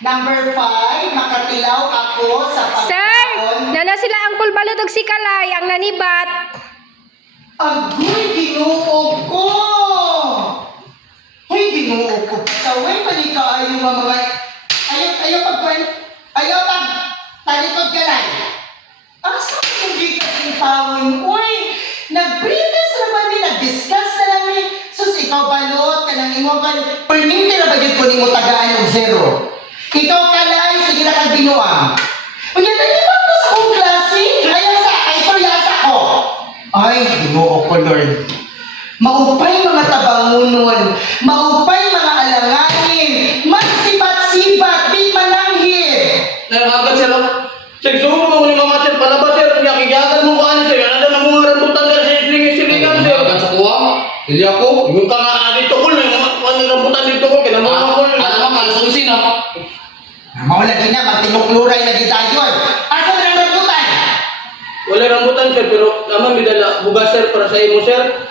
Number five, makatilaw ako sa Sir, pagkaon. nana sila ang pulbalot og si Kalay, ang nanibat. Agoy, ginuog ko! Hoy, ginuog ko. Pasaway pa ni kaayo mga... Ayaw, ayaw pag... Ayaw pag... Talikod ka lang. Asa yung gigas ng tawon? Uy, nag-briefest naman ni, nag-discuss na lang ni. Sus, ikaw balot ka ng imo balot. Perminte na ba yun ko ni mo tagaan yung zero? Ikaw kalay, sige na kang binuang. Unya, dali ba ko sa akong klase? Ayaw sa, ay suryasa ko. Ay, ginoo ko, Lord. Maupay mga tabangunon, maupay mga alanganin, magsibat-sibat, di mananghid. Nangagad sir. Sir, sumo mo ni mama sir, palabas sir. Yakigagan mo ka sir. Ano na mga rambutan ka sa silingi-silingan sir. Agad sa kuwang. Hindi ako. Yung ka nga na dito ko na, yung mga rambutan dito ko, kinamama ko. Ano naman, kalusunsin ah. Mawala din na, magtinukluray na gitayon. Asa na rambutan? Wala rambutan sir, pero naman may dala bugas sir para sa imo sir.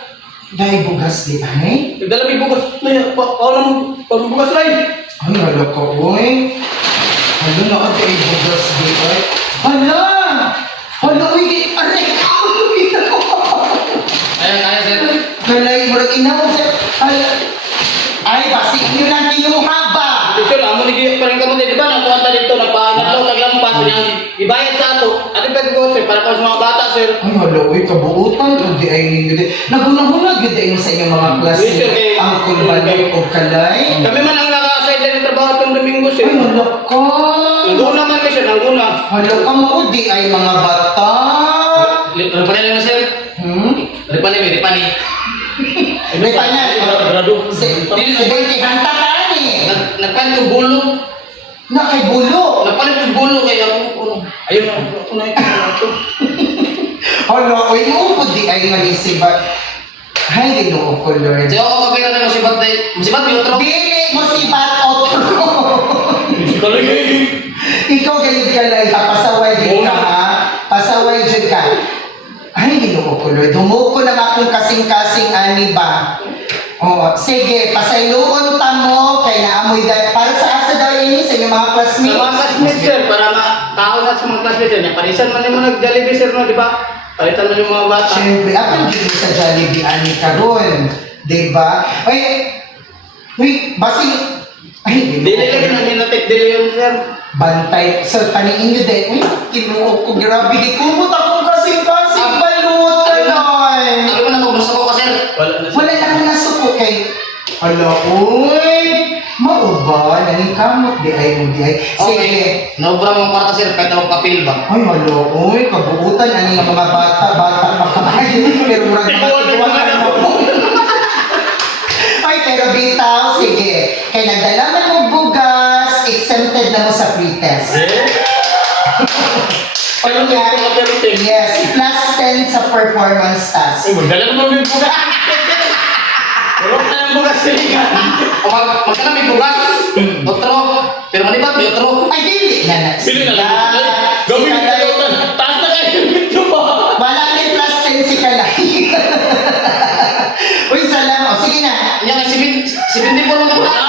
Dahil bugas di ay? May dala may bugas. Ay, pa, paano paano bugas rin? Ay, hala ko, uy. Hala na ako ay bugas di ay. Hala! Hala, uy, aray ko! Kaya, kaya sir. Kalay, murag inaw, sir. Ay, ay, basi inyo lang kinuha ba? Di sir, amo ni Giyok pa rin kamo di ba? Nakuha ta dito, napahanap daw, Yung ibayad sa ato. Ano ba ko sir, para pa sa mga bata sir. Ay, hala, uy, kabuutan. Kung di ay ninyo di. Nagunang-hunag yun din sa inyong mga klase. Yes, sir, kay- Ang kulbalay o kalay. Kami man ang naka-aside na trabaho itong Domingo sir. Ay, hala ka. Nanguna man ni sir, nanguna. Hala ka mo, di ay mga bata. Ripani lang na sir. Hmm? Ripani, may ripani. May tanya. Grado. Si, si Benji, hanta ka ni. Nag- Nagpalit ko bulo. Na kay bulo. Nagpalit ko bulo kaya ako. ano. Ayun na, ako na ito. Hala, uy, mo po di ay manisibat. Ay, ginoo ko, Lord. Kasi ako kapira na musibat na musibat yung otro. Dili mo si Bat Otro. Kalagay. Ikaw gayud ka lang, ha? pasaway din ka ha. Pasaway jud ka. Ay, ginoo ko, Lord. Dumuko na akong kasing-kasing ani ba. Oh, sige, pasayloon ta mo kay naamoy dahil para sa asa daw ini sa inyong mga Sa classmates. mga classmates sir, makahon at sa mga classmates sir. Parisan man yung nag-Jollibee sir, no, di ba? Palitan man yung mga bata. Siyempre, ako dito sa Jollibee ani karon, 'di ba? Ay, Uy, basing ay, Dili lagi na ninatip dili yun sir. bantay sa taniin nyo din. Uy, kinuog ko, grabe, di kumot akong kasing-kasing balutan, ay. Ano man ako gusto ko kasi Wala na sir. Wala na akong nasuko kay, ala, uy, mauba, nangikamot, di ay mo, di ay. Sige, Okay. Naubra mo ang kwarta sir kahit ako kapil ba. ay, ala, uy, kabuutan, ani nga mga bata, bata pa kabayo, pero murag matiwala mo. Ay, pero bitaw, sige, kay nagdala man mo bugas, exempted na mo sa free test. Ano Kaya, yung mga permitin? Yes, plus 10 sa performance task. Ay, magdala naman yung bugas. Na bugas sila. O mag magkana may bugas. Otro. Pero manibat may otro. Ay, dili na na. Sili na lang. Gawin Si Kalay. daw. Taas na kayo dito ba? May plus 10 si Kalay. Uy, salam. O, sige na. Yan, 70 74 mo na.